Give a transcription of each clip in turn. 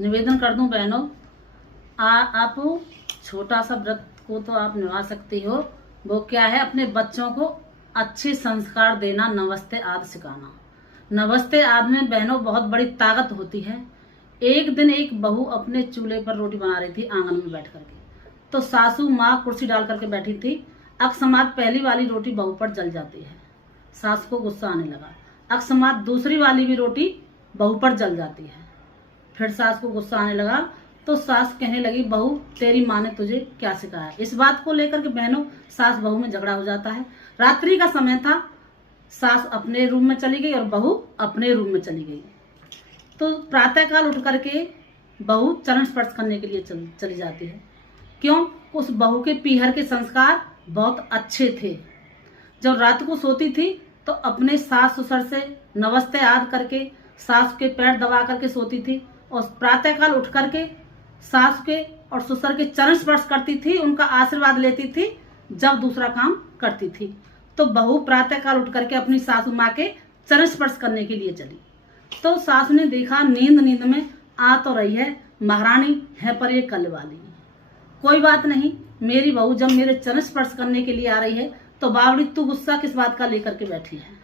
निवेदन कर दूं बहनों, आप छोटा सा व्रत को तो आप निभा सकती हो। वो क्या है, अपने बच्चों को अच्छे संस्कार देना, नमस्ते आदि सिखाना। नमस्ते आदि में बहनों बहुत बड़ी ताकत होती है। एक दिन एक बहू अपने चूल्हे पर रोटी बना रही थी आंगन में बैठ करके, तो सासू माँ कुर्सी डाल करके बैठी थी। अकस्मात पहली वाली रोटी बहू पर जल जाती है। सास को गुस्सा आने लगा। अकस्मात दूसरी वाली भी रोटी बहू पर जल जाती है। फिर सास को गुस्सा आने लगा तो सास कहने लगी, बहू तेरी माँ ने तुझे क्या सिखाया। इस बात को लेकर के बहनों सास बहू में झगड़ा हो जाता है। रात्रि का समय था, सास अपने रूम में चली गई और बहू अपने रूम में चली गई। तो प्रातःकाल उठ करके बहू चरण स्पर्श करने के लिए चली जाती है। क्यों? उस बहू के पीहर के संस्कार बहुत अच्छे थे। जब रात को सोती थी तो अपने सास ससुर से नमस्ते आदि करके सास के पैर दबा करके सोती थी, और प्रातःकाल उठ करके सास के और ससुर के चरण स्पर्श करती थी, उनका आशीर्वाद लेती थी जब दूसरा काम करती थी। तो बहू प्रातःकाल उठ करके अपनी सासू माँ के चरण स्पर्श करने के लिए चली। तो सास ने देखा नींद में आ तो रही है महारानी है, पर ये कल वाली। कोई बात नहीं, मेरी बहू जब मेरे चरण स्पर्श करने के लिए आ रही है तो बावड़ी तू गुस्सा किस बात का लेकर के बैठी है।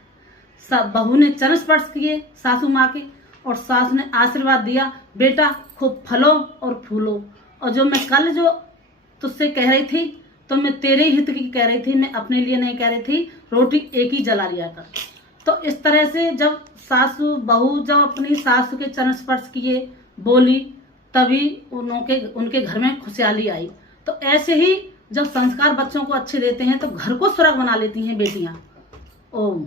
सब बहू ने चरण स्पर्श किए सासू माँ के, और सास ने आशीर्वाद दिया, बेटा खूब फलो और फूलो। और जो मैं कल जो तुझसे कह रही थी तो मैं तेरे हित की कह रही थी, मैं अपने लिए नहीं कह रही थी। रोटी एक ही जला लिया कर। तो इस तरह से जब सासू बहू जब अपनी सासू के चरण स्पर्श किए, बोली, तभी उनके घर में खुशहाली आई। तो ऐसे ही जब संस्कार बच्चों को अच्छे देते हैं तो घर को स्वर्ग बना लेती हैं बेटियां। ओम।